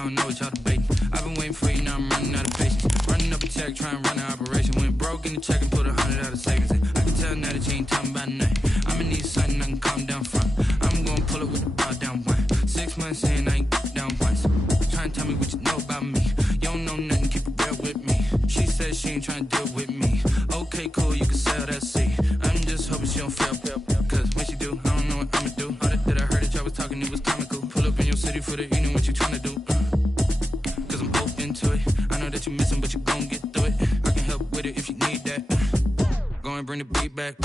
I don't know what y'all debating. I've been waiting for you, now I'm running out of patience. Running up a check, trying to run an operation. Went broke in the check and put 100 out of savings in. I can tell now that you ain't talking about nothing. I'ma need something I can calm down from. I'm gonna pull it with the bar down one. 6 months in, I ain't down once. Trying to tell me what you know about me. You don't know nothing, keep it real with me. She said she ain't trying to deal with me. Okay, cool, you can sell that seat. I'm just hoping she don't fail. Cause when she do, I don't know what I'ma do. All that I heard that y'all was talking, it was comical. Pull up in your city for the evening, what you trying to do? Cause I'm open to it. I know that you missing, but you gon' get through it. I can help with it if you need that. Go and bring the beat back.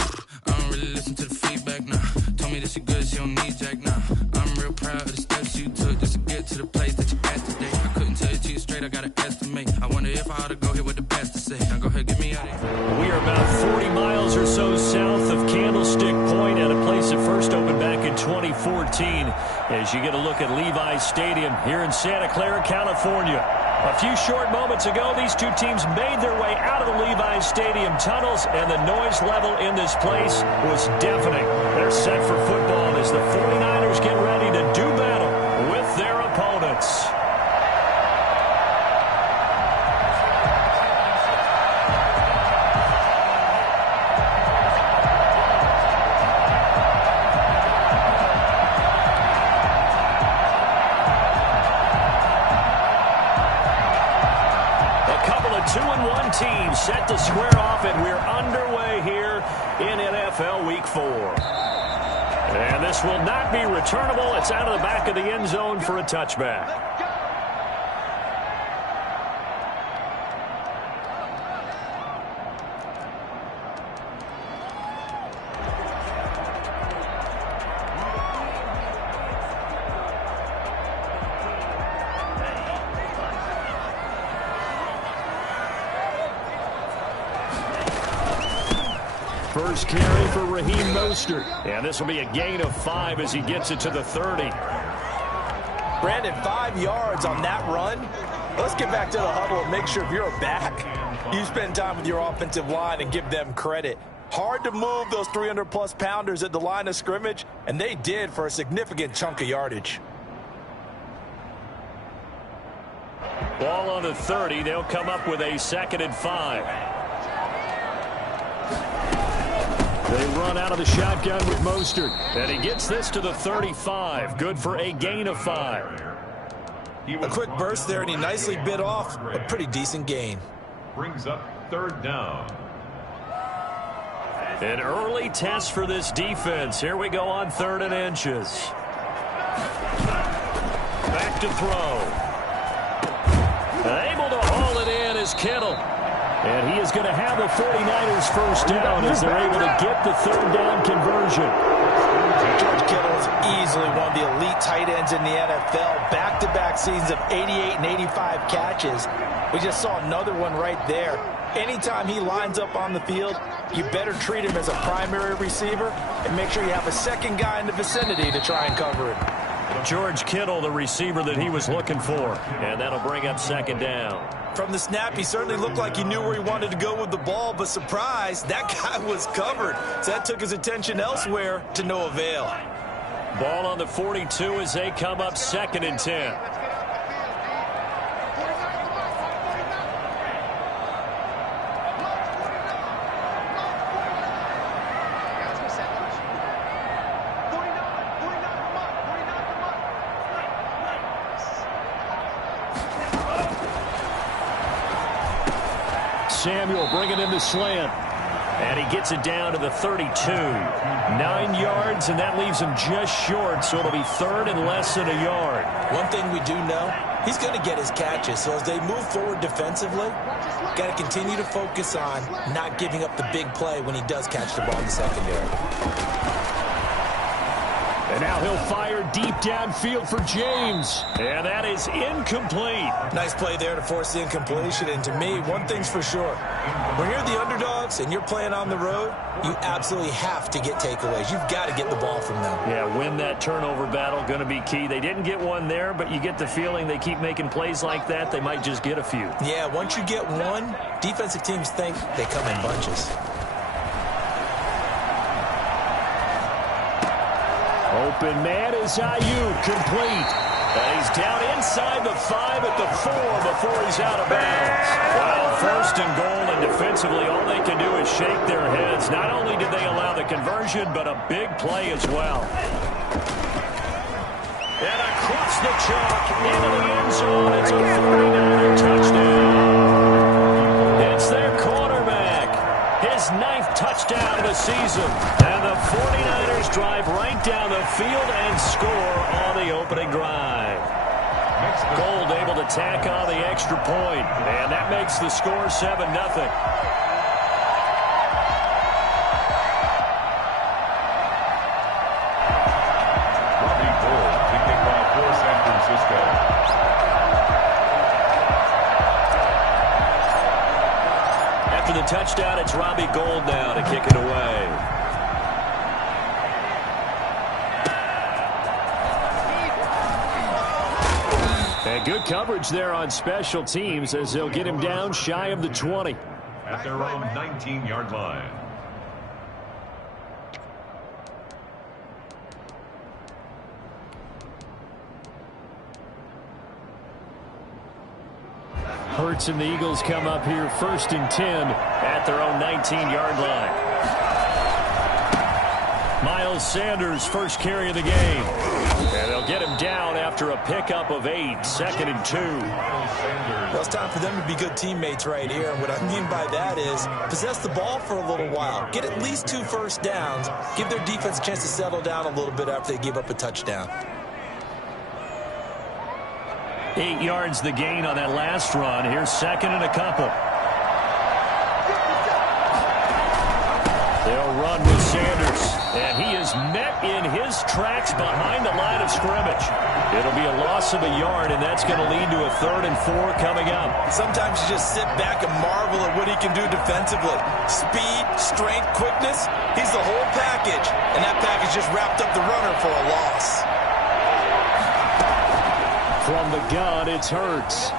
I don't really listen to the feedback, nah. Told me that she good, she don't need jack, nah. I'm real proud of the steps you took just to get to the place that you at today. I couldn't tell it to you straight, I gotta estimate. I wonder if I ought to go here with the best to say. Now go ahead, get me out of here. We are about 40 miles or so south of Candlestick Point at a place that first opened back in 2014 as you get a look at Levi's Stadium here in Santa Clara, California. A few short moments ago, these two teams made their way out of the Levi's Stadium tunnels, and the noise level in this place was deafening. They're set for football as the 49ers get ready to do battle with their opponents. Team set to square off, and we're underway here in NFL Week 4. And this will not be returnable. It's out of the back of the end zone for a touchback. First carry for Raheem Mostert. And this will be a gain of 5 as he gets it to the 30. Brandon, 5 yards on that run. Let's get back to the huddle and make sure if you're a back, you spend time with your offensive line and give them credit. Hard to move those 300-plus pounders at the line of scrimmage, and they did for a significant chunk of yardage. Ball on the 30. They'll come up with a 2nd and 5. They run out of the shotgun with Mostert. And he gets this to the 35. Good for a gain of 5. A quick burst there, and he nicely bit off a pretty decent gain. Brings up 3rd down. An early test for this defense. Here we go on 3rd and inches. Back to throw. Able to haul it in is Kittle. And he is going to have the 49ers first down as they're able to get the 3rd down conversion. George Kittle is easily one of the elite tight ends in the NFL. Back-to-back seasons of 88 and 85 catches. We just saw another one right there. Anytime he lines up on the field, you better treat him as a primary receiver and make sure you have a second guy in the vicinity to try and cover him. George Kittle, the receiver that he was looking for. And that'll bring up 2nd down. From the snap, he certainly looked like he knew where he wanted to go with the ball, but surprise, that guy was covered. So that took his attention elsewhere to no avail. Ball on the 42 as they come up 2nd and 10. Samuel bringing in the slant. And he gets it down to the 32. 9 yards, and that leaves him just short, so it'll be 3rd and less than a yard. One thing we do know, he's going to get his catches. So as they move forward defensively, got to continue to focus on not giving up the big play when he does catch the ball in the secondary. And now he'll fire deep downfield for James. And that is incomplete. Nice play there to force the incompletion. And to me, one thing's for sure. When you're the underdogs and you're playing on the road, you absolutely have to get takeaways. You've got to get the ball from them. Yeah, win that turnover battle, going to be key. They didn't get one there, but you get the feeling they keep making plays like that, they might just get a few. Yeah, once you get one, defensive teams think they come in bunches. Open man is Ayuk, complete. And he's down inside the 5 at the 4 before he's out of bounds. Well, first and goal, and defensively, all they can do is shake their heads. Not only did they allow the conversion, but a big play as well. And across the chalk, into the end zone. It's a 49er touchdown. It's their quarterback. His 9th touchdown of the season. And the 49ers drive right down the field and score on the opening drive. Gold able to tack on the extra point. And that makes the score 7-0. After the touchdown, it's Robbie Gould now to kick it away. And good coverage there on special teams as they'll get him down shy of the 20. At their own 19-yard line. Hurts and the Eagles come up here 1st and 10 at their own 19-yard line. Miles Sanders, first carry of the game. And they'll get him down after a pickup of 8, 2nd and 2. Well, it's time for them to be good teammates right here. And what I mean by that is possess the ball for a little while. Get at least 2 first downs. Give their defense a chance to settle down a little bit after they give up a touchdown. 8 yards the gain on that last run. Here's 2nd and a couple. They'll run with Sanders. And he is met in his tracks behind the line of scrimmage. It'll be a loss of a yard, and that's going to lead to a 3rd and 4 coming up. Sometimes you just sit back and marvel at what he can do defensively. Speed, strength, quickness. He's the whole package. And that package just wrapped up the runner for a loss. From the gun, it's Hurts.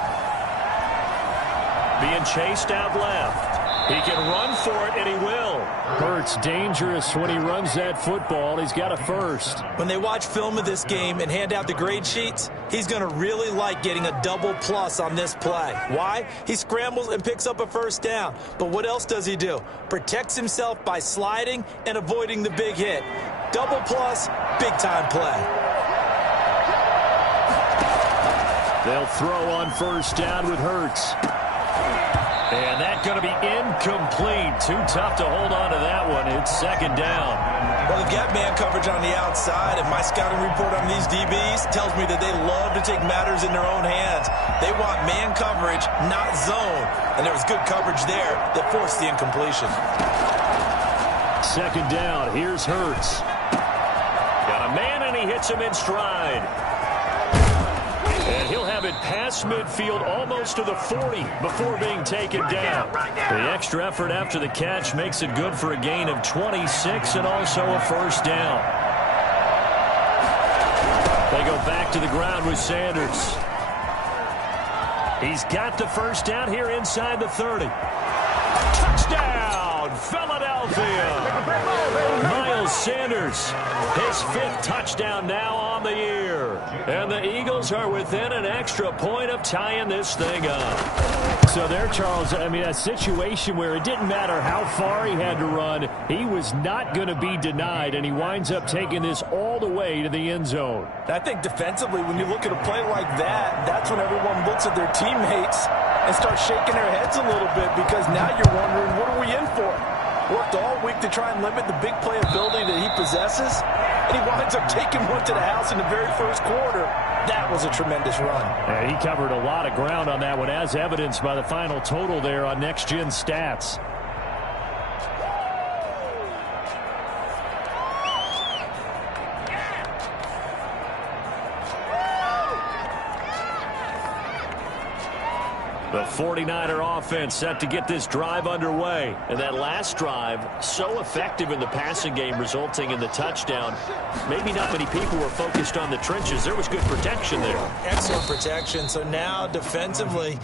Being chased out left. He can run for it, and he will. Hurts dangerous when he runs that football. He's got a first. When they watch film of this game and hand out the grade sheets, he's going to really like getting a double plus on this play. Why? He scrambles and picks up a first down. But what else does he do? Protects himself by sliding and avoiding the big hit. Double plus, big-time play. They'll throw on first down with Hurts. And that's going to be incomplete. Too tough to hold on to that one. It's 2nd down. Well, they've got man coverage on the outside, and my scouting report on these DBs tells me that they love to take matters in their own hands. They want man coverage, not zone. And there was good coverage there that forced the incompletion. 2nd down. Here's Hurts. Got a man, and he hits him in stride. And he'll have it past midfield almost to the 40 before being taken down. The extra effort after the catch makes it good for a gain of 26 and also a first down. They go back to the ground with Sanders. He's got the first down here inside the 30. Touchdown, Philadelphia. Miles Sanders, his 5th touchdown now on the year. And the Eagles are within an extra point of tying this thing up. So there, Charles, I mean, a situation where it didn't matter how far he had to run, he was not going to be denied, and he winds up taking this all the way to the end zone. I think defensively, when you look at a play like that, that's when everyone looks at their teammates and starts shaking their heads a little bit, because now you're wondering, what are we in for? Worked all week to try and limit the big play ability that he possesses, and he winds up taking one to the house in the very first quarter. That was a tremendous run. Yeah, he covered a lot of ground on that one, as evidenced by the final total there on Next Gen Stats. The 49er offense set to get this drive underway. And that last drive, so effective in the passing game, resulting in the touchdown. Maybe not many people were focused on the trenches. There was good protection there. Excellent protection. So now, defensively,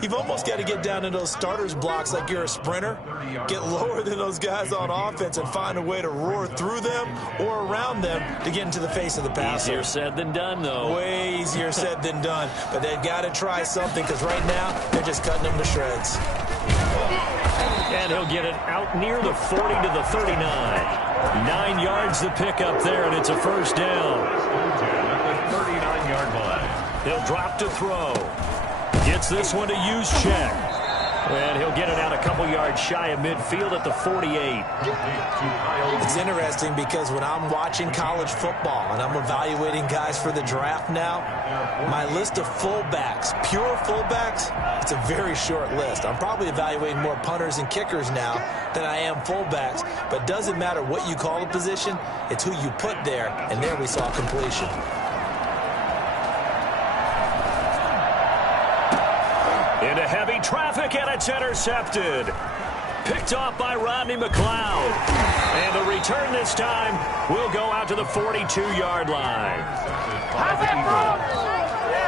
you've almost got to get down to those starters blocks like you're a sprinter. Get lower than those guys on offense and find a way to roar through them or around them to get into the face of the passer. Easier said than done, though. Way easier said than done. But they've got to try something because right now, they're just cutting them to shreds. And he'll get it out near the 40 to the 39. 9 yards to pick up there, and it's a first down. At the 39-yard line. He'll drop to throw. Gets this one to use check. And he'll get it out a couple yards shy of midfield at the 48. It's interesting because when I'm watching college football and I'm evaluating guys for the draft now, my list of fullbacks, pure fullbacks, it's a very short list. I'm probably evaluating more punters and kickers now than I am fullbacks, but it doesn't matter what you call a position, it's who you put there, and there we saw completion. Into heavy traffic, and it's intercepted. Picked off by Rodney McLeod. And the return this time will go out to the 42-yard line.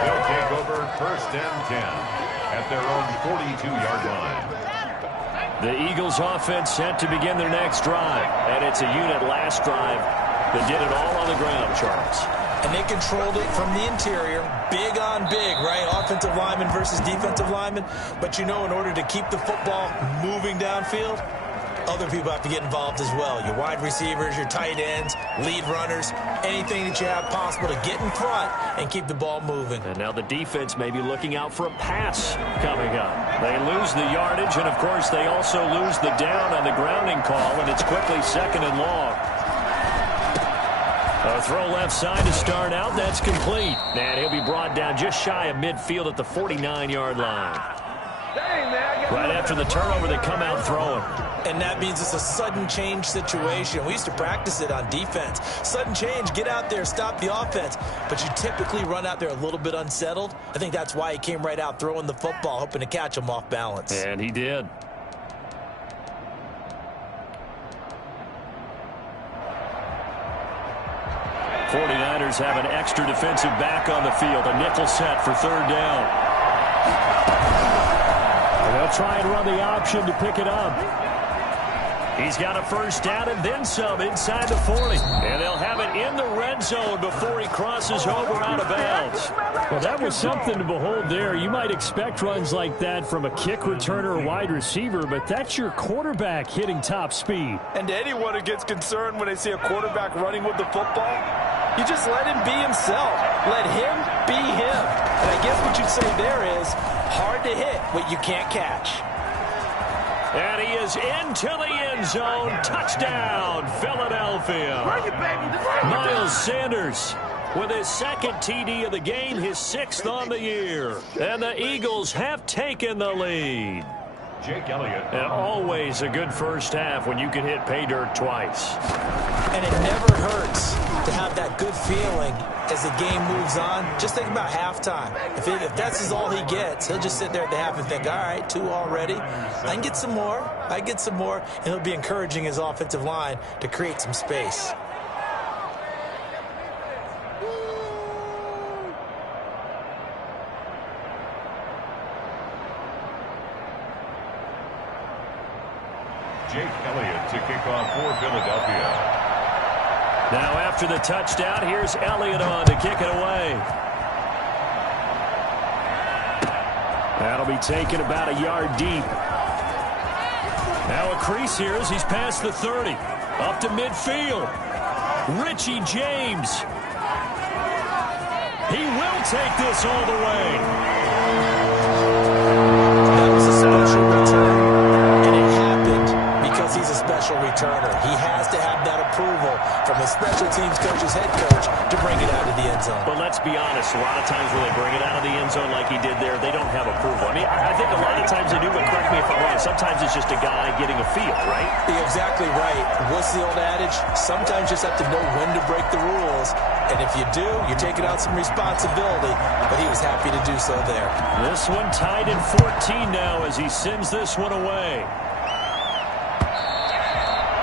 They'll take over first and 10 at their own 42-yard line. The Eagles offense set to begin their next drive. And it's a unit last drive that did it all on the ground, Charles. And they controlled it from the interior, big on big, right? Offensive lineman versus defensive lineman. But, you know, in order to keep the football moving downfield, other people have to get involved as well. Your wide receivers, your tight ends, lead runners, anything that you have possible to get in front and keep the ball moving. And now the defense may be looking out for a pass coming up. They lose the yardage, and, of course, they also lose the down on the grounding call, and it's quickly second and long. A throw left side to start out. That's complete. And he'll be brought down just shy of midfield at the 49-yard line. Right after the turnover, they come out throwing. And that means it's a sudden change situation. We used to practice it on defense. Sudden change, get out there, stop the offense. But you typically run out there a little bit unsettled. I think that's why he came right out throwing the football, hoping to catch him off balance. And he did. '49ers have an extra defensive back on the field. A nickel set for third down. And they'll try and run the option to pick it up. He's got a first down and then some inside the 40. And they'll have it in the red zone before he crosses over out of bounds. Well, that was something to behold there. You might expect runs like that from a kick returner or wide receiver, but that's your quarterback hitting top speed. And to anyone who gets concerned when they see a quarterback running with the football, you just let him be himself. Let him be him. And I guess what you'd say there is hard to hit what you can't catch. And he is into the end zone. Touchdown, Philadelphia. Miles Sanders with his second TD of the game, his 6th on the year. And the Eagles have taken the lead. Jake Elliott. And always a good first half when you can hit pay dirt twice. And it never hurts to have that good feeling as the game moves on. Just think about halftime. If that's all he gets, he'll just sit there at the half and think, all right, 2 already. I can get some more. I get some more. And he'll be encouraging his offensive line to create some space. Jake Elliott to kick off for Philadelphia. Now after the touchdown, here's Elliott on to kick it away. That'll be taken about a yard deep. Now a crease here as he's past the 30. Up to midfield. Richie James. He will take this all the way. That was a special return, and it happened because he's a special returner. He has to have that approval from his special teams coach's head coach to bring it out of the end zone. But let's be honest, a lot of times when they bring it out of the end zone like he did there, they don't have approval. I mean, I think a lot of times they do, but correct me if I'm wrong. Sometimes it's just a guy getting a feel, right? You're exactly right. What's the old adage? Sometimes you just have to know when to break the rules. And if you do, you're taking out some responsibility. But he was happy to do do so there. This one tied at 14 now as he sends this one away.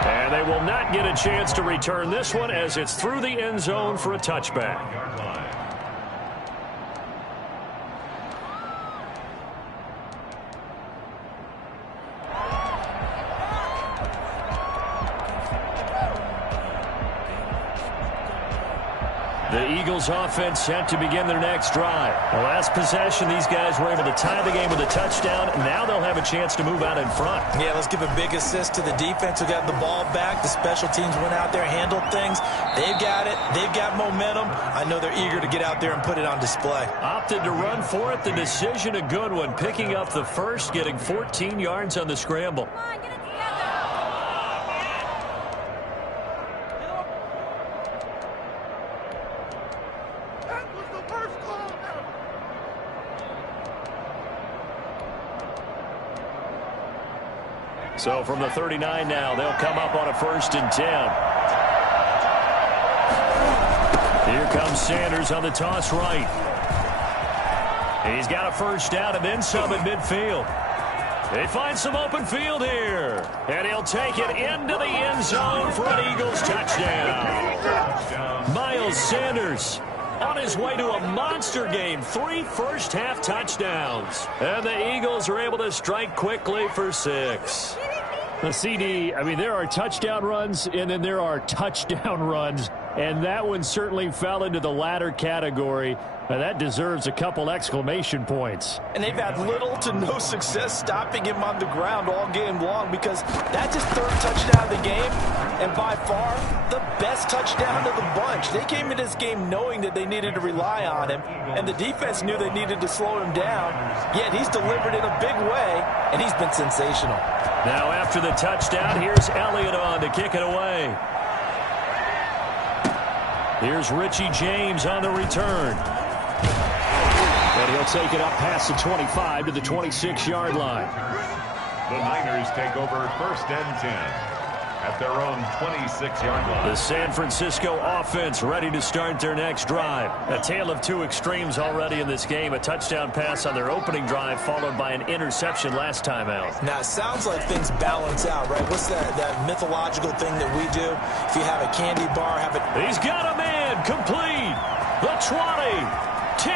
And they will not get a chance to return this one as it's through the end zone for a touchback. The Eagles offense set to begin their next drive. The last possession, these guys were able to tie the game with a touchdown. Now they'll have a chance to move out in front. Yeah, let's give a big assist to the defense who got the ball back. The special teams went out there, handled things. They've got it. They've got momentum. I know they're eager to get out there and put it on display. Opted to run for it. The decision a good one. Picking up the first, getting 14 yards on the scramble. So from the 39 now, they'll come up on a 1st and 10. Here comes Sanders on the toss right. He's got a first down and then some at midfield. They find some open field here. And he'll take it into the end zone for an Eagles touchdown. Miles Sanders on his way to a monster game. 3 first-half touchdowns. And the Eagles are able to strike quickly for 6. The CD, I mean, there are touchdown runs, and then there are touchdown runs, and that one certainly fell into the latter category. That deserves a couple exclamation points. And they've had little to no success stopping him on the ground all game long because that's his 3rd touchdown of the game, and by far the best touchdown of the bunch. They came into this game knowing that they needed to rely on him, and the defense knew they needed to slow him down, yet he's delivered in a big way, and he's been sensational. Now after the touchdown, here's Elliott on to kick it away. Here's Richie James on the return. And he'll take it up past the 25 to the 26-yard line. The Niners take over 1st and 10 at their own 26-yard line. The San Francisco offense ready to start their next drive. A tale of 2 extremes already in this game. A touchdown pass on their opening drive followed by an interception last time out. Now, it sounds like things balance out, right? What's that mythological thing that we do? If you have a candy bar, have it. He's got a man complete. The 20, 10,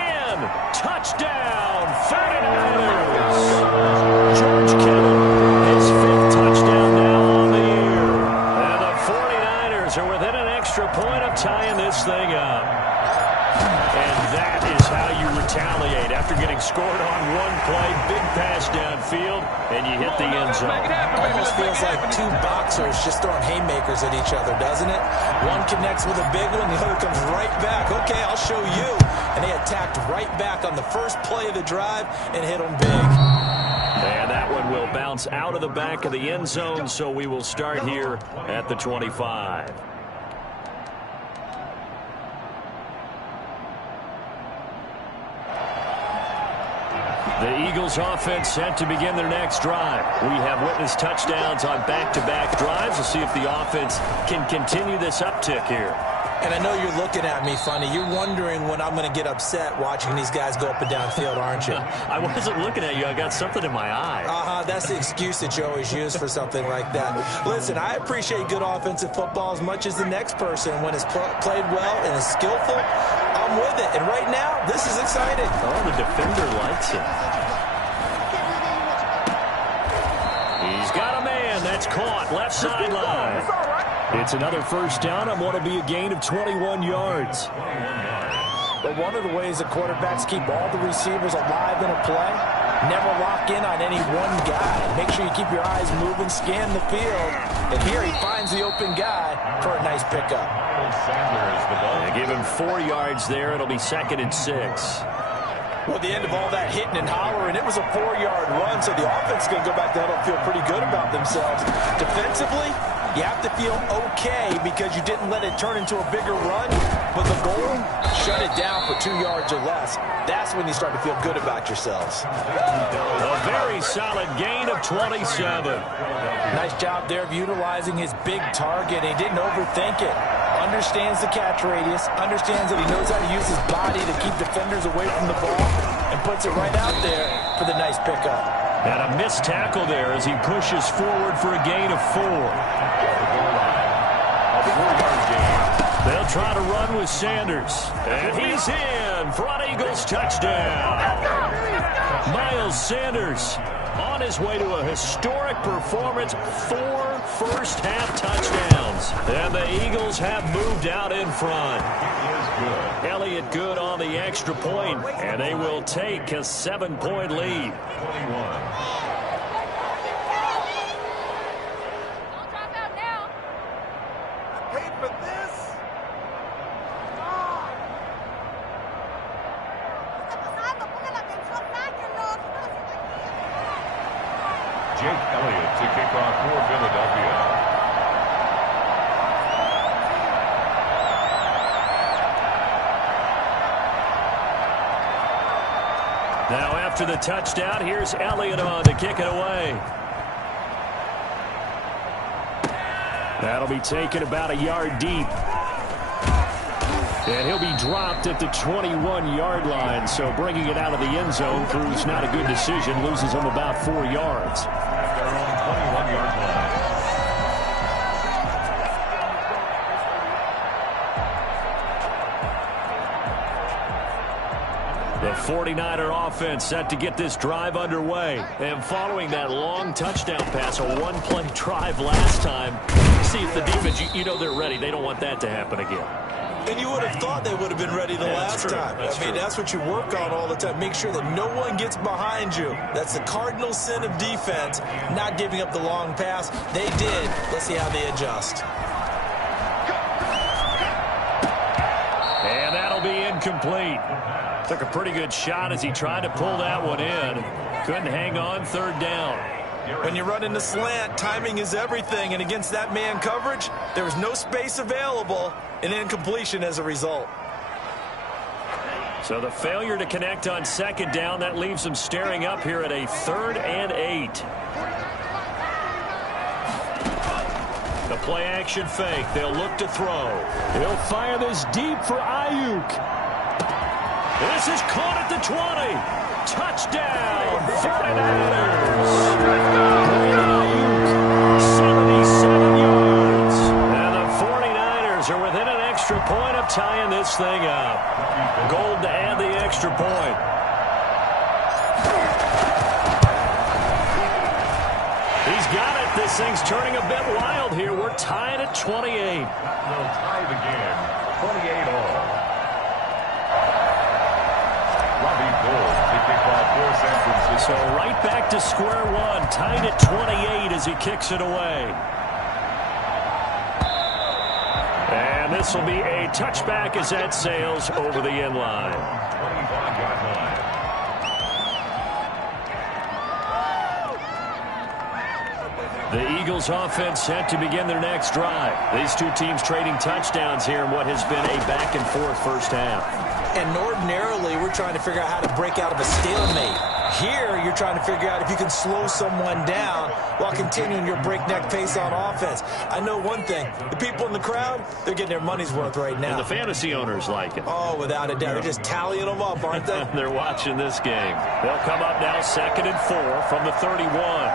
touchdown, 49ers. George Kittle, his 5th touchdown now on the year. And the 49ers are within an extra point of tying this thing up. And that is how you retaliate after getting scored on one play, big pass downfield, and you hit the end zone. Almost feels like 2 boxers just throwing haymakers at each other, doesn't it? One connects with a big one, the other comes right back. Okay, I'll show you. And they attacked right back on the first play of the drive and hit them big. And that one will bounce out of the back of the end zone, so we will start here at the 25. The Eagles offense set to begin their next drive. We have witnessed touchdowns on back-to-back drives. We'll see if the offense can continue this uptick here. And I know you're looking at me funny. You're wondering when I'm going to get upset watching these guys go up and down field, aren't you? I wasn't looking at you. I got something in my eye. That's the excuse that you always use for something like that. Listen, I appreciate good offensive football as much as the next person. When it's played well and is skillful, I'm with it. And right now, this is exciting. Oh, the defender likes it. He's got a man. That's caught. Left sideline. It's another first down on what will be a gain of 21 yards. But one of the ways that quarterbacks keep all the receivers alive in a play, never lock in on any one guy. Make sure you keep your eyes moving, scan the field. And here he finds the open guy for a nice pickup. They give him 4 yards there. It'll be 2nd and 6. Well, at the end of all that hitting and hollering, it was a 4-yard run, so the offense is going to go back to huddle and feel pretty good about themselves. Defensively, you have to feel okay because you didn't let it turn into a bigger run, but the goal, shut it down for 2 yards or less. That's when you start to feel good about yourselves. A very solid gain of 27. Nice job there of utilizing his big target. He didn't overthink it. Understands the catch radius, understands that he knows how to use his body to keep defenders away from the ball, and puts it right out there for the nice pickup. And a missed tackle there as he pushes forward for a gain of 4. A 4-yard gain. They'll try to run with Sanders. And he's in for an Eagles touchdown. Miles Sanders on his way to a historic performance, 4 first-half touchdowns. And the Eagles have moved out in front. Elliott good on the extra point, and they will take a 7-point lead. 21. Jake Elliott to kick off for Philadelphia. Now after the touchdown, here's Elliott on to kick it away. That'll be taken about a yard deep. And he'll be dropped at the 21-yard line. So bringing it out of the end zone proves not a good decision. Loses him about 4 yards. At their own 21-yard line. The 49er offense set to get this drive underway. And following that long touchdown pass, a one-play drive last time, see if the defense, you know they're ready. They don't want that to happen again. And you would have thought they would have been ready the last time. I mean, that's what you work on all the time. Make sure that no one gets behind you. That's the cardinal sin of defense, not giving up the long pass. They did. Let's see how they adjust. And that'll be incomplete. Took a pretty good shot as he tried to pull that one in. Couldn't hang on, 3rd down. When you run in the slant, timing is everything. And against that man coverage, there was no space available. An incompletion as a result. So the failure to connect on 2nd down, that leaves them staring up here at a 3rd and 8. The play action fake. They'll look to throw. He'll fire this deep for Ayuk. This is caught at the 20. Touchdown, 49ers. 77 yards. And the 49ers are within an extra point of tying this thing up. Gold to add the extra point. He's got it. This thing's turning a bit wild here. We're tied at 28. They'll tie the game, 28 all. So right back to square one, tied at 28 as he kicks it away. And this will be a touchback as that sails over the end line. 25-yard line. The Eagles offense set to begin their next drive. These two teams trading touchdowns here in what has been a back-and-forth first half. And ordinarily, we're trying to figure out how to break out of a stalemate. Here, you're trying to figure out if you can slow someone down while continuing your breakneck pace on offense. I know one thing. The people in the crowd, they're getting their money's worth right now. And the fantasy owners like it. Oh, without a doubt. They're just tallying them up, aren't they? They're watching this game. They'll come up now 2nd and 4 from the 31.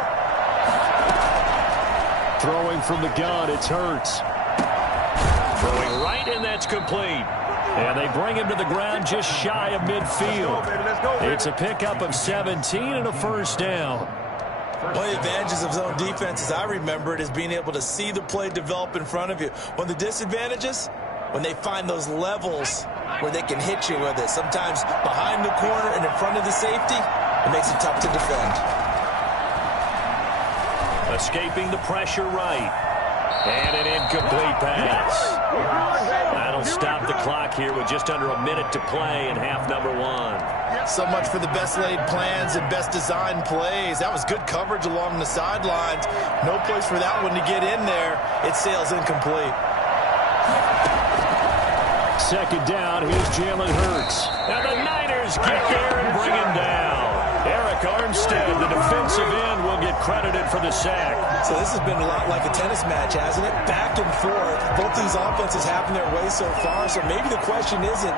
Throwing from the gun, it's Hurts. Throwing right, and that's complete. And they bring him to the ground just shy of midfield. It's a pickup of 17 and a first down. One of the advantages of zone defense, as I remember it, is being able to see the play develop in front of you. One of the disadvantages, when they find those levels where they can hit you with it. Sometimes behind the corner and in front of the safety, it makes it tough to defend. Escaping the pressure right. And an incomplete pass. That'll stop the clock here with just under a minute to play in half number 1. So much for the best laid plans and best designed plays. That was good coverage along the sidelines. No place for that one to get in there. It sails incomplete. 2nd down, here's Jalen Hurts. And the Niners get there and bring him down. Eric Armstead, the defensive end, will get credited for the sack. So this has been a lot like a tennis match, hasn't it? Back and forth. Both these offenses having their way so far. So maybe the question isn't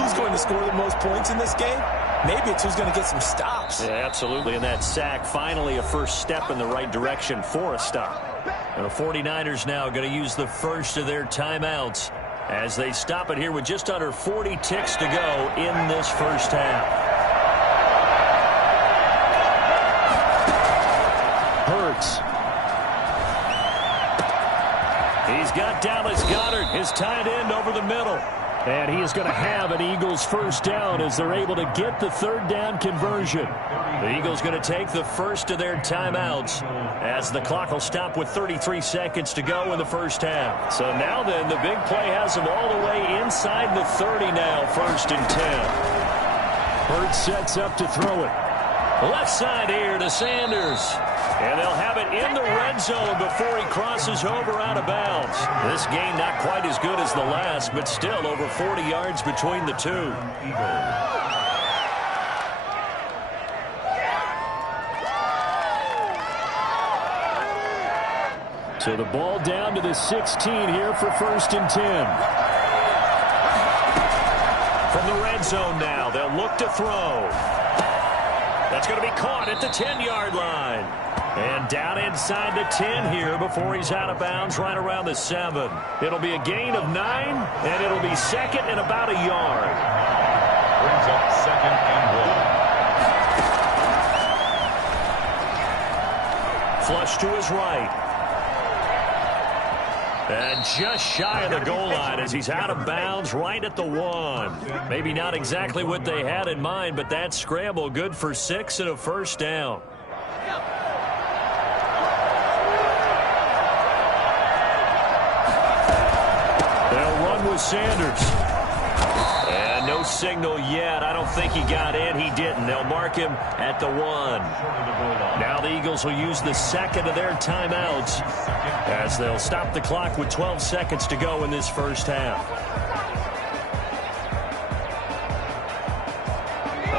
who's going to score the most points in this game. Maybe it's who's going to get some stops. Yeah, absolutely. And that sack, finally a first step in the right direction for a stop. And the 49ers now going to use the first of their timeouts as they stop it here with just under 40 ticks to go in this first half. Hurts. He's got Dallas Goedert, his tight end, over the middle. And he is going to have an Eagles first down as they're able to get the third down conversion. The Eagles going to take the first of their timeouts as the clock will stop with 33 seconds to go in the first half. So now then, the big play has them all the way inside the 30 now, 1st and 10. Hurts sets up to throw it. Left side here to Sanders. And they'll have it in the red zone before he crosses over out of bounds. This game not quite as good as the last, but still over 40 yards between the two. So the ball down to the 16 here for 1st and 10. From the red zone now, they'll look to throw. That's going to be caught at the 10-yard line. And down inside the 10 here before he's out of bounds right around the 7. It'll be a gain of 9, and it'll be second and about a yard. Brings up 2nd and 1. Flush to his right. And just shy of the goal line as he's out of bounds right at the 1. Maybe not exactly what they had in mind, but that scramble good for 6 and a first down. They'll run with Sanders. And no signal yet. I don't think he got in. He didn't. They'll mark him at the 1. Now the Eagles will use the second of their timeouts as they'll stop the clock with 12 seconds to go in this first half.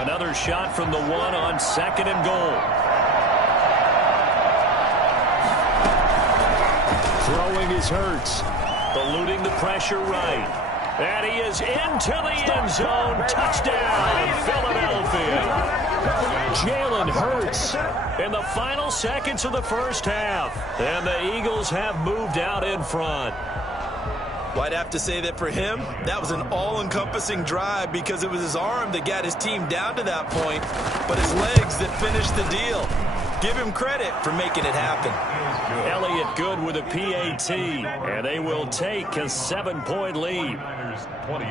Another shot from the 1 on 2nd and goal. Throwing is Hurts. Eluding the pressure right. And he is into the end zone. Touchdown, Philadelphia. Jalen Hurts. In the final seconds of the first half. And the Eagles have moved out in front. Well, I'd have to say that for him, that was an all-encompassing drive because it was his arm that got his team down to that point, but his legs that finished the deal. Give him credit for making it happen. Elliott good with a PAT, and they will take a 7-point lead. 28.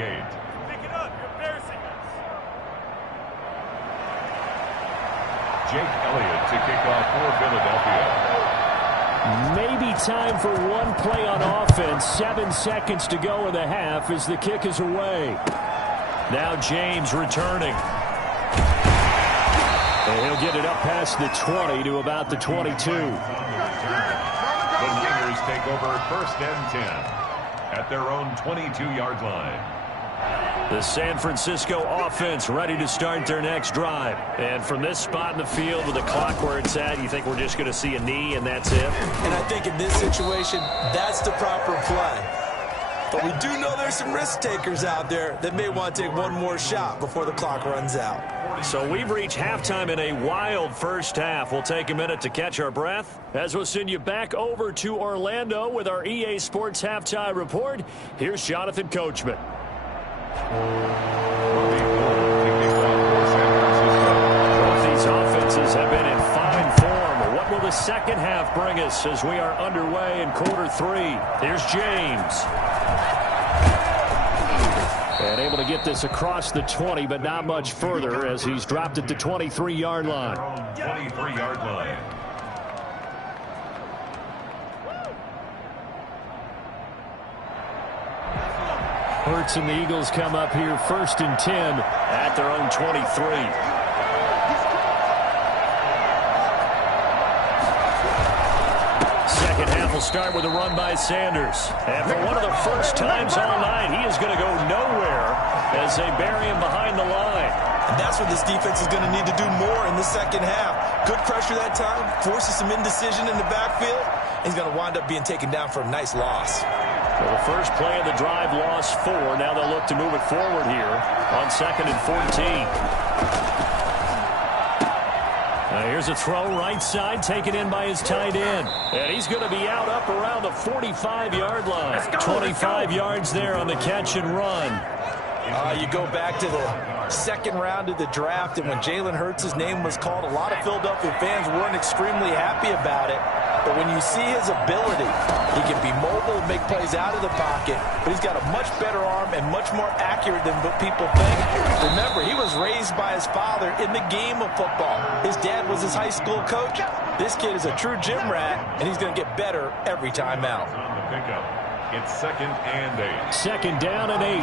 Jake Elliott to kick off for Philadelphia. Maybe time for one play on offense. 7 seconds to go in the half as the kick is away. Now James returning. And he'll get it up past the 20 to about the 22. The Niners take over 1st and 10 at their own 22-yard line. The San Francisco offense ready to start their next drive. And from this spot in the field with the clock where it's at, you think we're just going to see a knee and that's it? And I think in this situation, that's the proper play. But we do know there's some risk takers out there that may want to take one more shot before the clock runs out. So we've reached halftime in a wild first half. We'll take a minute to catch our breath as we'll send you back over to Orlando with our EA Sports Halftime Report. Here's Jonathan Coachman. Both these offenses have been in fine form. What will the second half bring us as we are underway in quarter 3? Here's James. And able to get this across the 20, but not much further as he's dropped at the 23-yard line. 23-yard line. Hurts and the Eagles come up here 1st and 10 at their own 23. Second half will start with a run by Sanders. And for one of the first times all night, he is going to go nowhere as they bury him behind the line. And that's what this defense is going to need to do more in the second half. Good pressure that time, forces some indecision in the backfield. He's going to wind up being taken down for a nice loss. Well, the first play of the drive lost 4. Now they'll look to move it forward here on 2nd and 14. Here's a throw right side, taken in by his tight end. And he's going to be out up around the 45-yard line. 25 yards there on the catch and run. You go back to the second round of the draft, and when Jalen Hurts' name was called, a lot of Philadelphia fans weren't extremely happy about it. But when you see his ability, he can be mobile, make plays out of the pocket, but he's got a much better arm and much more accurate than what people think. Remember, he was raised by his father in the game of football. His dad was his high school coach. This kid is a true gym rat, and he's going to get better every time out. On the pickup, it's 2nd and 8. 2nd down and 8.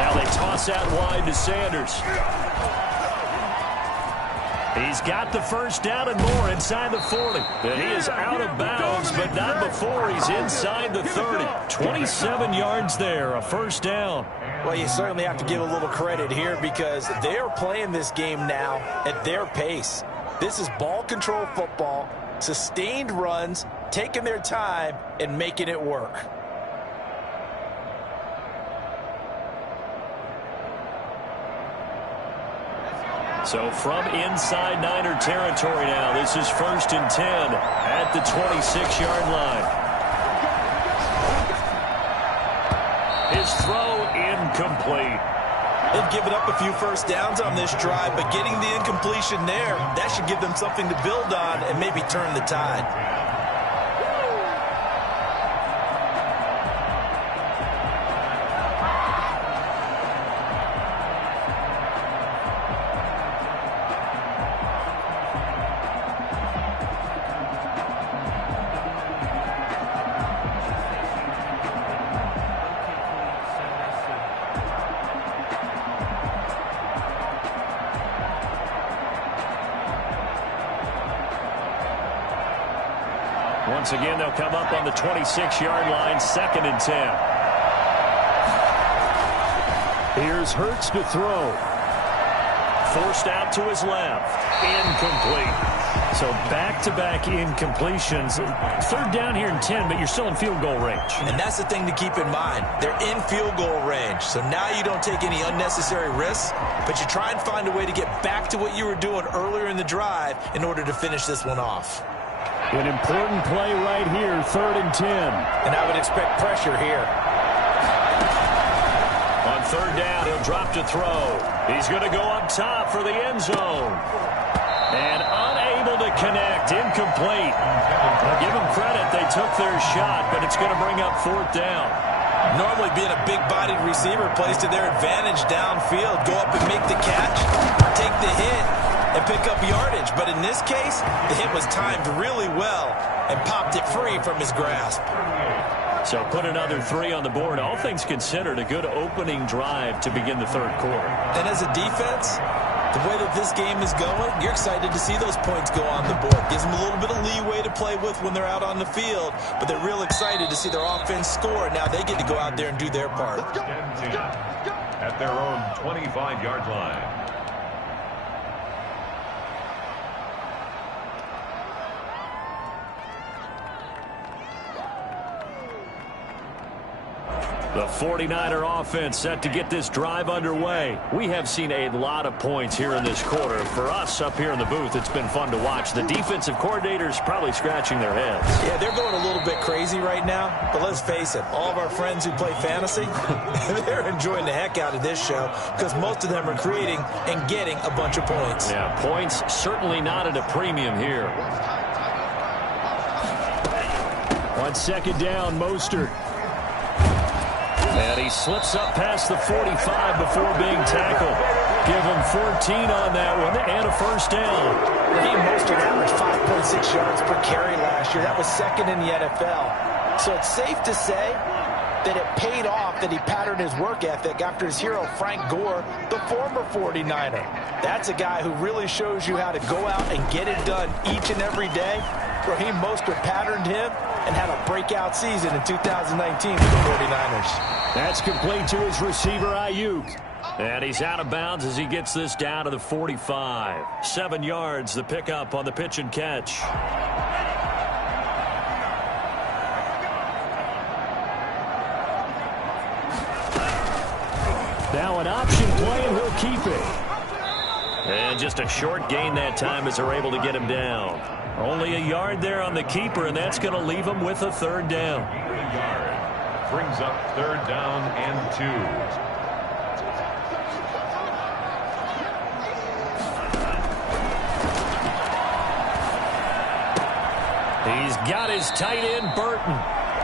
Now they toss out wide to Sanders. He's got the first down and more inside the 40. And he is out of bounds, but not before he's inside the 30. 27 yards there, a first down. Well, you certainly have to give a little credit here because they're playing this game now at their pace. This is ball control football, sustained runs, taking their time, and making it work. So from inside Niner territory now, this is 1st and 10 at the 26-yard line. His throw incomplete. They've given up a few first downs on this drive, but getting the incompletion there, that should give them something to build on and maybe turn the tide. Once again, they'll come up on the 26-yard line, 2nd and 10. Here's Hurts to throw. Forced out to his left. Incomplete. So back-to-back incompletions. 3rd down here and 10, but you're still in field goal range. And that's the thing to keep in mind. They're in field goal range. So now you don't take any unnecessary risks, but you try and find a way to get back to what you were doing earlier in the drive in order to finish this one off. An important play right here, 3rd and 10. And I would expect pressure here. On 3rd down, he'll drop to throw. He's going to go up top for the end zone. And unable to connect, incomplete. Give them credit, they took their shot, but it's going to bring up 4th down. Normally being a big-bodied receiver plays to their advantage downfield. Go up and make the catch, take the hit, and pick up yardage. But in this case, the hit was timed really well and popped it free from his grasp. So put another 3 on the board. All things considered, a good opening drive to begin the 3rd quarter. And as a defense, the way that this game is going, you're excited to see those points go on the board. Gives them a little bit of leeway to play with when they're out on the field, but they're real excited to see their offense score. Now they get to go out there and do their part. At their own 25-yard line. The 49er offense set to get this drive underway. We have seen a lot of points here in this quarter. For us up here in the booth, it's been fun to watch. The defensive coordinators probably scratching their heads. Yeah, they're going a little bit crazy right now, but let's face it, all of our friends who play fantasy, they're enjoying the heck out of this show because most of them are creating and getting a bunch of points. Yeah, points certainly not at a premium here. On 2nd down, Mostert. And he slips up past the 45 before being tackled. Give him 14 on that one and a first down. Raheem Mostert averaged 5.6 yards per carry last year. That was 2nd in the NFL. So it's safe to say that it paid off that he patterned his work ethic after his hero Frank Gore, the former 49er. That's a guy who really shows you how to go out and get it done each and every day. Raheem Mostert patterned him and had a breakout season in 2019 with the 49ers. That's complete to his receiver, Ayuk. And he's out of bounds as he gets this down to the 45. 7 yards, the pickup on the pitch and catch. Now an option play, and he'll keep it. And just a short gain that time as they're able to get him down. Only a yard there on the keeper, and that's going to leave him with a third down. A yard. Brings up third down and 2. He's got his tight end, Burton.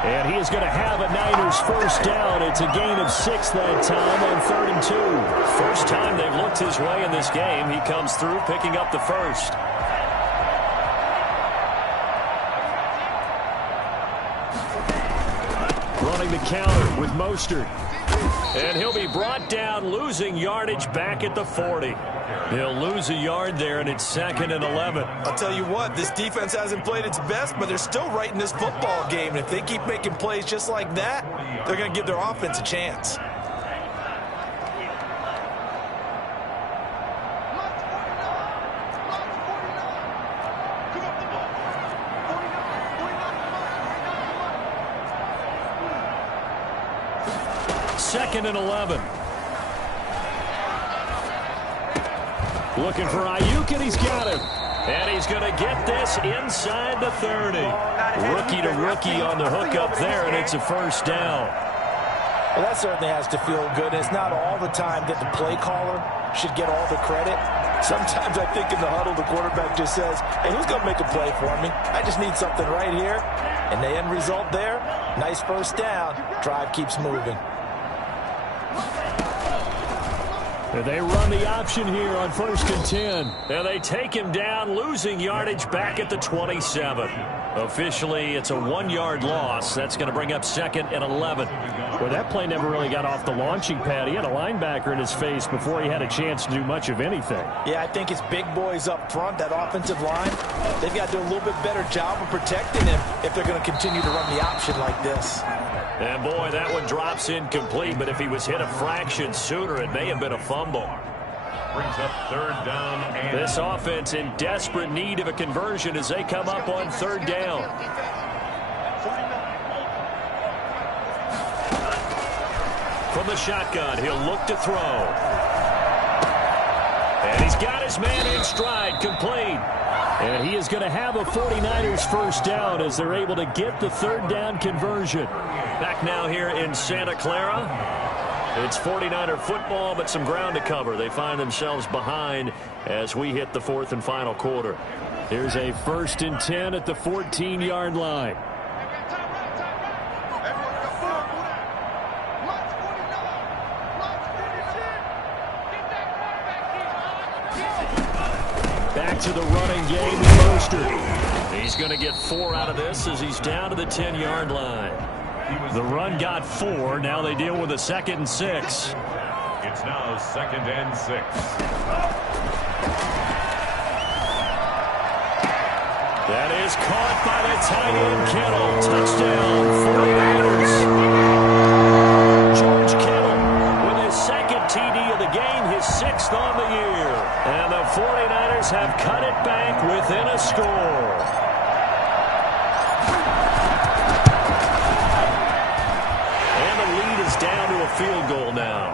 And he is going to have a Niners first down. It's a gain of 6 that time on 3rd and 2. First time they've looked his way in this game. He comes through picking up the first. Running the counter with Mostert. And he'll be brought down, losing yardage back at the 40. He'll lose a yard there, and it's 2nd and 11. I'll tell you what, this defense hasn't played its best, but they're still right in this football game. And if they keep making plays just like that, they're going to give their offense a chance. Second and 11. Looking for Ayuk, and he's got him. And he's going to get this inside the 30. Rookie to rookie on the hook up there, and it's a first down. Well, that certainly has to feel good. It's not all the time that the play caller should get all the credit. Sometimes I think in the huddle, the quarterback just says, hey, who's going to make a play for me? I just need something right here. And the end result there, nice first down. Drive keeps moving. And they run the option here on 1st and 10. And they take him down, losing yardage back at the 27. Officially, it's a 1-yard loss. That's going to bring up 2nd and 11. Well, that play never really got off the launching pad. He had a linebacker in his face before he had a chance to do much of anything. Yeah, I think it's big boys up front, that offensive line. They've got to do a little bit better job of protecting him if they're going to continue to run the option like this. And boy, that one drops incomplete, but if he was hit a fraction sooner, it may have been a fumble. Brings up third down. And this offense in desperate need of a conversion as they come up on 3rd down. From the shotgun, he'll look to throw. And he's got his man in stride, complete. And he is going to have a 49ers first down as they're able to get the 3rd down conversion. Back now here in Santa Clara. It's 49er football, but some ground to cover. They find themselves behind as we hit the 4th and final quarter. Here's a 1st and 10 at the 14-yard line. Back to the running game with Mostert. He's going to get 4 out of this as he's down to the 10-yard line. The run got 4. Now they deal with a 2nd and 6. It's now 2nd and 6. That is caught by the tight end, Kittle. Touchdown, 49ers. George Kittle with his 2nd TD of the game, his 6th on the year. And the 49ers have cut it back within a score. Down to a field goal now.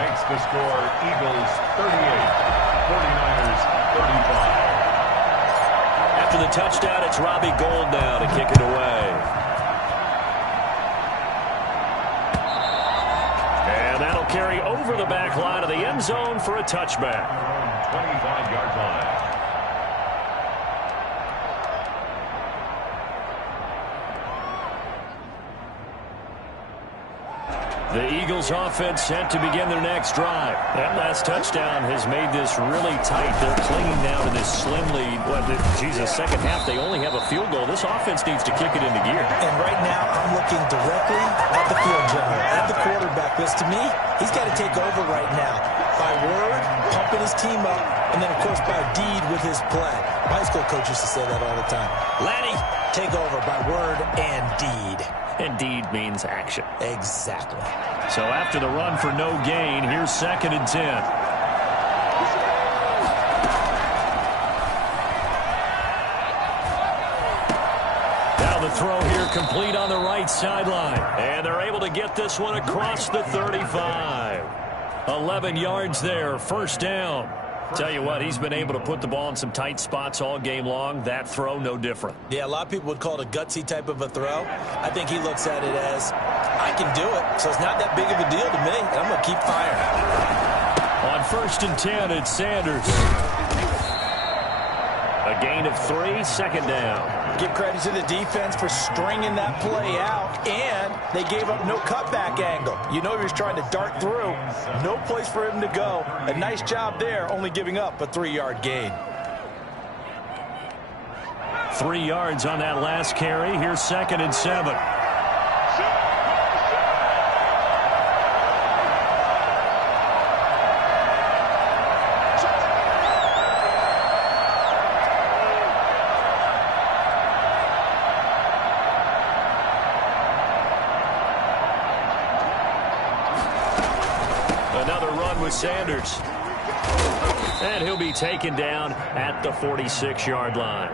Makes the score Eagles 38, 49ers 35. After the touchdown, it's Robbie Gould now to kick it away. And that'll carry over the back line of the end zone for a touchback. 25-yard line. The Eagles offense set to begin their next drive. That last touchdown has made this really tight. They're clinging now to this slim lead. Second half, they only have a field goal. This offense needs to kick it into gear. And right now, I'm looking directly at the field general, at the quarterback. Because to me, he's got to take over right now. By word, pumping his team up, and then, of course, by deed with his play. My high school coach used to say that all the time. Laddie, take over by word and deed. And deed means action. Exactly. So after the run for no gain, here's 2nd and 10. Now the throw here complete on the right sideline. And they're able to get this one across the 35. 11 yards there, first down. Tell you what, he's been able to put the ball in some tight spots all game long. That throw, no different. Yeah, a lot of people would call it a gutsy type of a throw. I think he looks at it as, I can do it, so it's not that big of a deal to me, and I'm going to keep firing. On 1st and 10, it's Sanders. A gain of 3, second down. Give credit to the defense for stringing that play out, and they gave up no cutback angle. You know he was trying to dart through. No place for him to go. A nice job there, only giving up a 3-yard gain. 3 yards on that last carry. Here's 2nd and 7. Sanders. And he'll be taken down at the 46-yard line.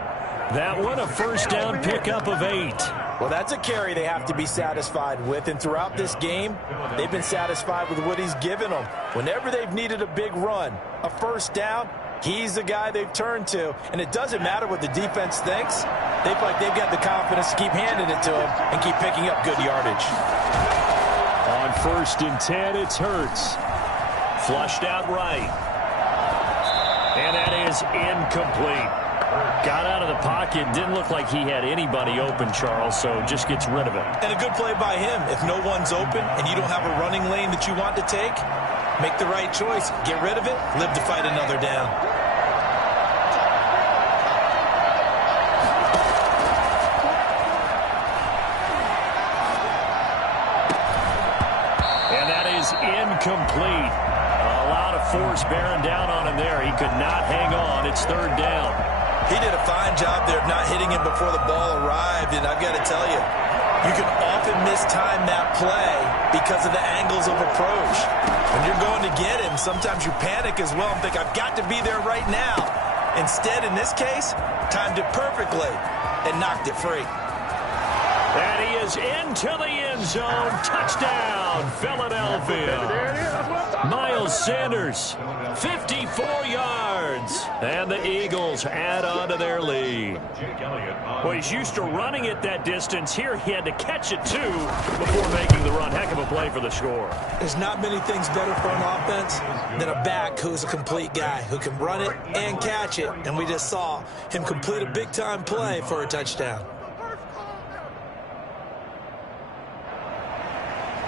That one a first down pickup of 8. Well, that's a carry they have to be satisfied with. And throughout this game, they've been satisfied with what he's given them. Whenever they've needed a big run, a first down, he's the guy they've turned to. And it doesn't matter what the defense thinks. They feel like they've got the confidence to keep handing it to him and keep picking up good yardage. On 1st and 10, it's Hurts. Flushed out right. And that is incomplete. Got out of the pocket. Didn't look like he had anybody open, Charles, so just gets rid of it. And a good play by him. If no one's open and you don't have a running lane that you want to take, make the right choice. Get rid of it. Live to fight another down. And that is incomplete. A lot of force bearing down on him there. He could not hang on. It's 3rd down. He did a fine job there of not hitting him before the ball arrived. And I've got to tell you, you can often mistime that play because of the angles of approach. When you're going to get him, sometimes you panic as well and think, I've got to be there right now. Instead, in this case, timed it perfectly and knocked it free. And he is into the end zone. Touchdown, Philadelphia. Miles Sanders, 54 yards. And the Eagles add on to their lead. Well, he's used to running it that distance. Here he had to catch it, too, before making the run. Heck of a play for the score. There's not many things better for an offense than a back who's a complete guy, who can run it and catch it. And we just saw him complete a big-time play for a touchdown.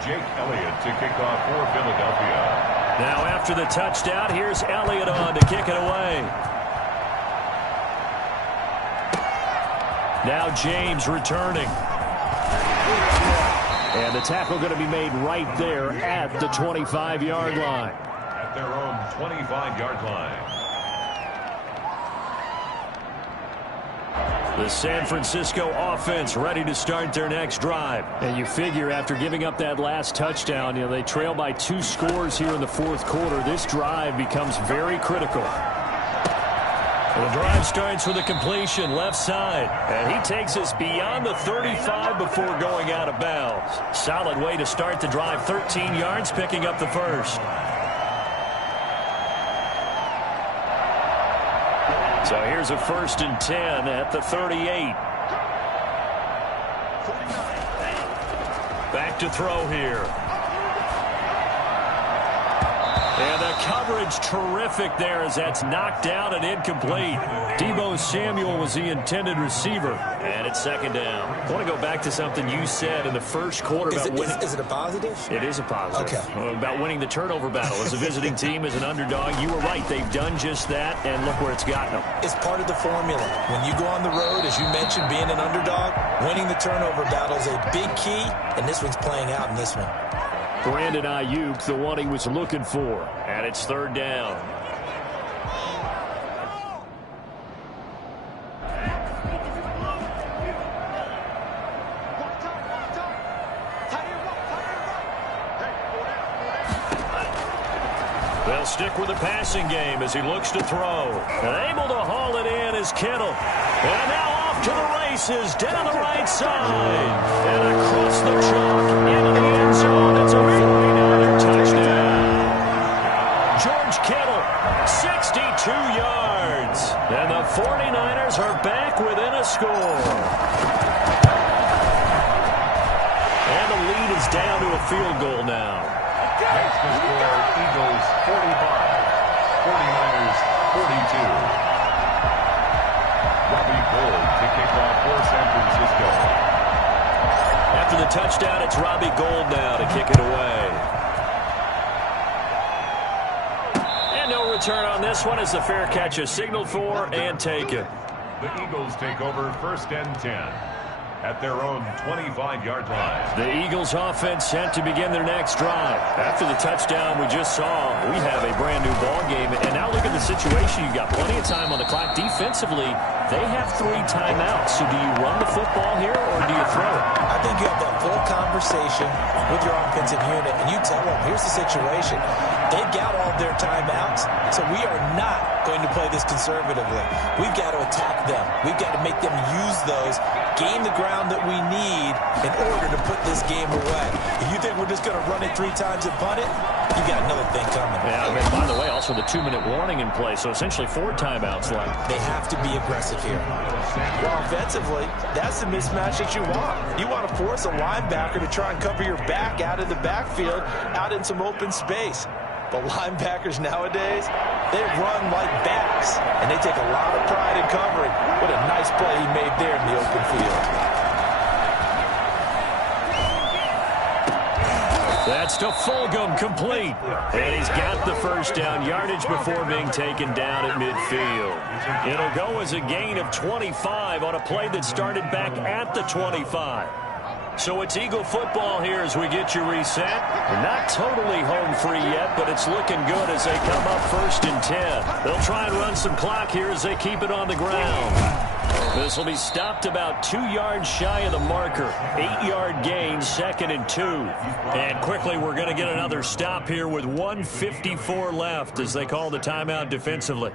Jake Elliott to kick off for Philadelphia. Now after the touchdown, here's Elliott on to kick it away. Now James returning. And the tackle going to be made right there at the 25-yard line. At their own 25-yard line. The San Francisco offense ready to start their next drive. And you figure after giving up that last touchdown, they trail by 2 scores here in the 4th quarter. This drive becomes very critical. The drive starts with a completion left side. And he takes us beyond the 35 before going out of bounds. Solid way to start the drive. 13 yards, picking up the first. So here's a 1st and 10 at the 38. Back to throw here. And the coverage terrific there as that's knocked down and incomplete. Deebo Samuel was the intended receiver. And it's 2nd down. I want to go back to something you said in the first quarter about winning. Is it a positive? It is a positive. Okay. About winning the turnover battle as a visiting team, as an underdog. You were right. They've done just that, and look where it's gotten them. It's part of the formula. When you go on the road, as you mentioned, being an underdog, winning the turnover battle is a big key, and this one's playing out in this one. Brandon Ayuk, the one he was looking for. And it's 3rd down. They'll stick with the passing game as he looks to throw. And able to haul it in is Kittle. And now off to the races, down the right side, and across the chalk, into the end zone. It's a 49er touchdown. George Kittle, 62 yards. And the 49ers are back within a score. And the lead is down to a field goal now. Next to score, Eagles 45, 49ers 42. Robbie Gould to kick off for San Francisco. After the touchdown, it's Robbie Gould now to kick it away. And no return on this one as the fair catch is signaled for and taken. The Eagles take over 1st and 10 at their own 25-yard line. The Eagles offense set to begin their next drive. After the touchdown we just saw, we have a brand new ball game. And now look at the situation. You've got plenty of time on the clock. Defensively, they have 3 timeouts. So do you run the football here or do you throw it? I think you have that full conversation with your offensive unit, and you tell them, here's the situation. They've got all their timeouts, so we are not going to play this conservatively. We've got to attack them. We've got to make them use those, gain the ground that we need in order to put this game away. If you think we're just going to run it 3 times and punt it, you got another thing coming. Yeah, and by the way, also the 2-minute warning in play, so essentially 4 timeouts left. They have to be aggressive here. Well, offensively, that's the mismatch that you want. You want to force a linebacker to try and cover your back out of the backfield, out in some open space. But linebackers nowadays, they run like backs, and they take a lot of pride in covering. What a nice play he made there in the open field. That's to Fulgham, complete. And he's got the first down yardage before being taken down at midfield. It'll go as a gain of 25 on a play that started back at the 25. So it's Eagle football here as we get you reset. We're not totally home free yet, but it's looking good as they come up 1st and 10. They'll try and run some clock here as they keep it on the ground. This will be stopped about 2 yards shy of the marker. 8-yard gain, 2nd and 2. And quickly we're going to get another stop here with 1:54 left as they call the timeout defensively.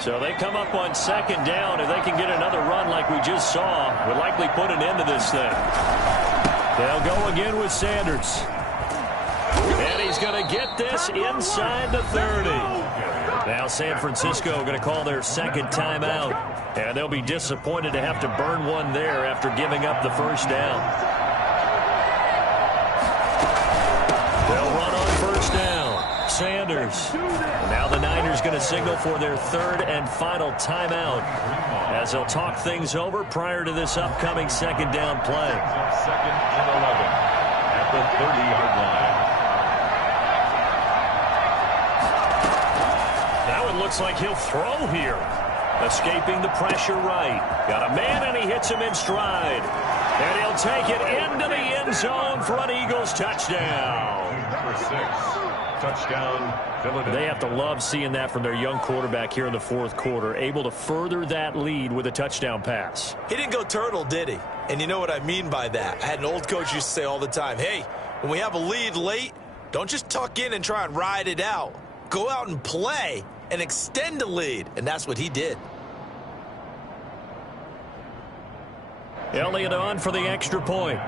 So they come up on 2nd down. If they can get another run like we just saw, would likely put an end to this thing. They'll go again with Sanders. And he's going to get this inside the 30. Now San Francisco going to call their 2nd timeout. And they'll be disappointed to have to burn one there after giving up the first down. They'll run on 1st down. Sanders. Now the Niners going to signal for their 3rd and final timeout as they'll talk things over prior to this upcoming 2nd down play. 2nd and 11 at the 30-yard line. Now it looks like he'll throw here. Escaping the pressure right. Got a man and he hits him in stride. And he'll take it into the end zone for an Eagles touchdown. Number 6. Touchdown, Philadelphia. They have to love seeing that from their young quarterback here in the 4th quarter, able to further that lead with a touchdown pass. He didn't go turtle, did he? And you know what I mean by that. I had an old coach used to say all the time, hey, when we have a lead late, don't just tuck in and try and ride it out. Go out and play and extend the lead. And that's what he did. Elliott on for the extra point.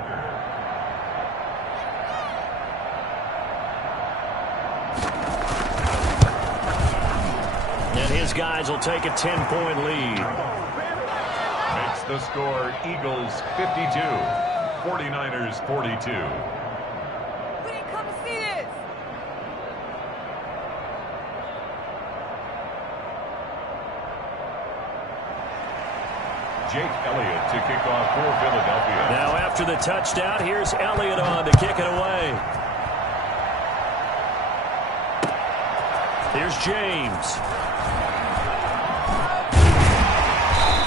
And his guys will take a 10-point lead. Makes the score Eagles 52, 49ers 42. We didn't come to see this. Jake Elliott to kick off for Philadelphia. Now after the touchdown, here's Elliott on to kick it away. Here's James.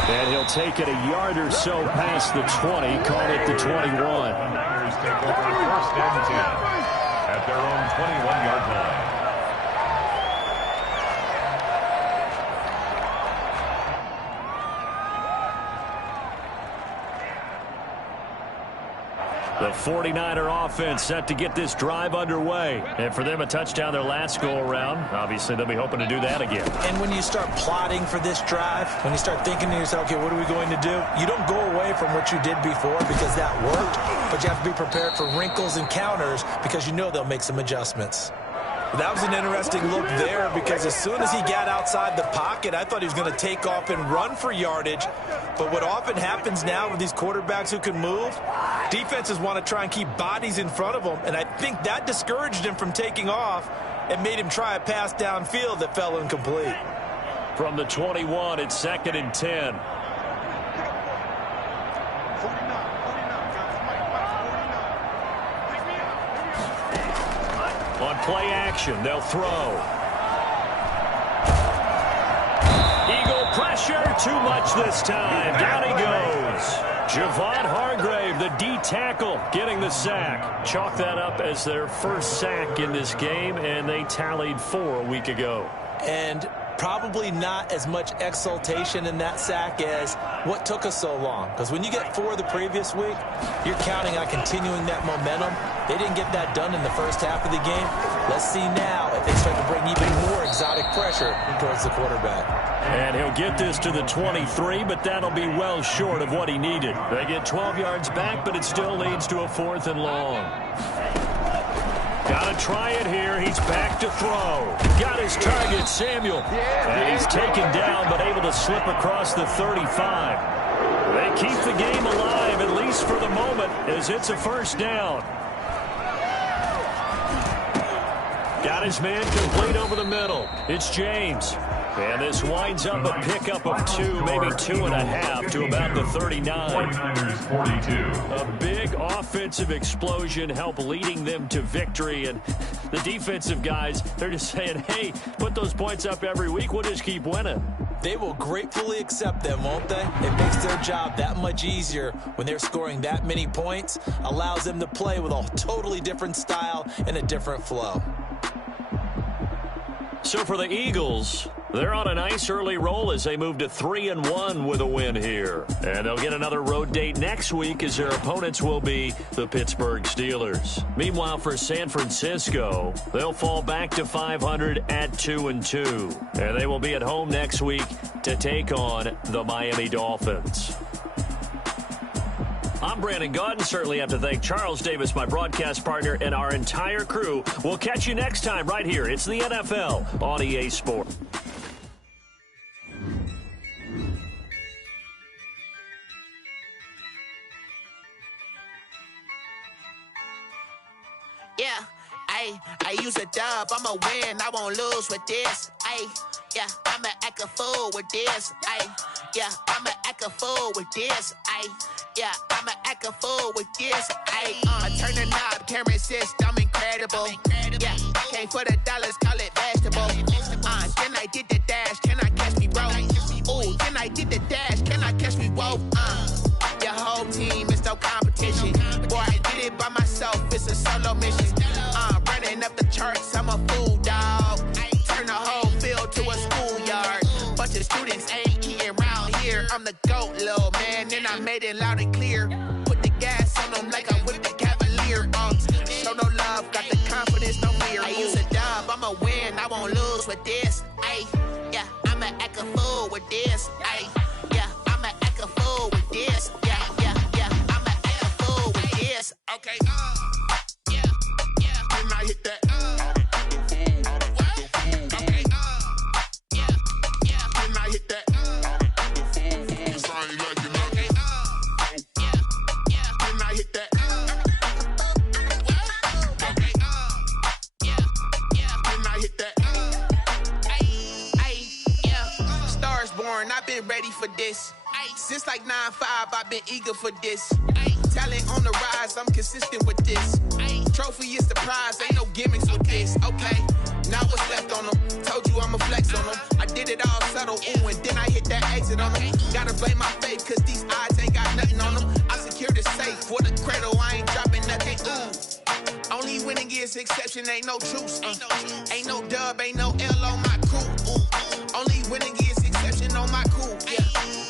And he'll take it a yard or so past the 20, call it the 21. Niners take over 1st and 10 at their own 21-yard line. The 49er offense set to get this drive underway. And for them, a touchdown their last go-around. Obviously, they'll be hoping to do that again. And when you start plotting for this drive, when you start thinking to yourself, okay, what are we going to do? You don't go away from what you did before because that worked, but you have to be prepared for wrinkles and counters because you know they'll make some adjustments. That was an interesting look there because as soon as he got outside the pocket, I thought he was going to take off and run for yardage. But what often happens now with these quarterbacks who can move, defenses want to try and keep bodies in front of them, and I think that discouraged him from taking off and made him try a pass downfield that fell incomplete. From the 21, it's 2nd and 10. On play action, they'll throw. Eagle pressure, too much this time. Down he goes. Javon Hargrave, the D tackle, getting the sack. Chalk that up as their first sack in this game, and they tallied 4 a week ago. And probably not as much exultation in that sack as what took us so long. Because when you get 4 the previous week, you're counting on continuing that momentum. They didn't get that done in the first half of the game. Let's see now if they start to bring even more exotic pressure towards the quarterback. And he'll get this to the 23, but that'll be well short of what he needed. They get 12 yards back, but it still leads to a 4th and long. Got to try it here. He's back to throw. Got his target, Samuel. And he's taken down, but able to slip across the 35. They keep the game alive, at least for the moment, as it's a first down. Got his man complete over the middle. It's James. And this winds up a pickup of 2, maybe 2.5 to about the 39. 42. A big offensive explosion helped leading them to victory. And the defensive guys, they're just saying, hey, put those points up every week. We'll just keep winning. They will gratefully accept them, won't they? It makes their job that much easier when they're scoring that many points. Allows them to play with a totally different style and a different flow. So for the Eagles, they're on a nice early roll as they move to 3-1 with a win here. And they'll get another road date next week as their opponents will be the Pittsburgh Steelers. Meanwhile, for San Francisco, they'll fall back to 500 at 2-2. And they will be at home next week to take on the Miami Dolphins. I'm Brandon Gaudin. Certainly have to thank Charles Davis, my broadcast partner, and our entire crew. We'll catch you next time right here. It's the NFL on EA Sports. Yeah, I use a dub. I'ma win. I won't lose with this. Yeah, I'ma act a fool with this. Yeah, I'ma act a fool with this. Yeah, I'ma act a fool with this. I turn the knob, camera assist, I'm incredible. Yeah, came for the dollars, call it vegetable. Then I did the dash, can I catch me, bro? Ooh, then I did the dash, can I catch me, whoa? Your whole team is no competition. Boy, I did it by myself, it's a solo mission. Running up the charts, I'm a fool, dog. Turn the whole field to a schoolyard. Bunch of students ain't eating around here. I'm the GOAT, little man, and I made it loud and clear. Put the gas on them like I whipped the Cavalier. Show no love, got the confidence, no fear. I use a dub, I'ma win, I won't lose with this. Yeah, I'ma act a fool with this. Yeah, I'ma act a fool with this. Yeah, I'ma act a fool with this. Okay, yeah, when I hit that. I've been ready for this. Since like 9-5, I've been eager for this. Talent on the rise, I'm consistent with this. Trophy is the prize, ain't no gimmicks with this. Okay, now what's left on them? Told you I'ma flex on them. I did it all subtle, ooh, and then I hit that exit on them. Gotta blame my faith, cause these odds ain't got nothing on them. I secure the safe for the cradle, I ain't dropping nothing, ooh. Only winning is exception, ain't no truce. Ain't no dub, ain't no L on my crew. Only winning is exception on my crew. Yeah.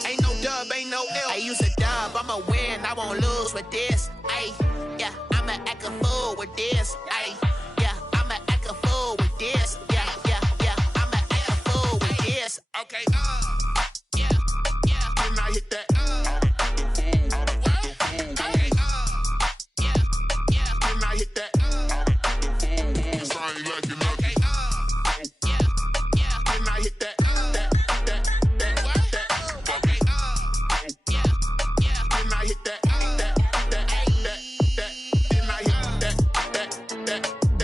Ain't no dub, ain't no L. I use a dub, I'ma win, I won't lose with this.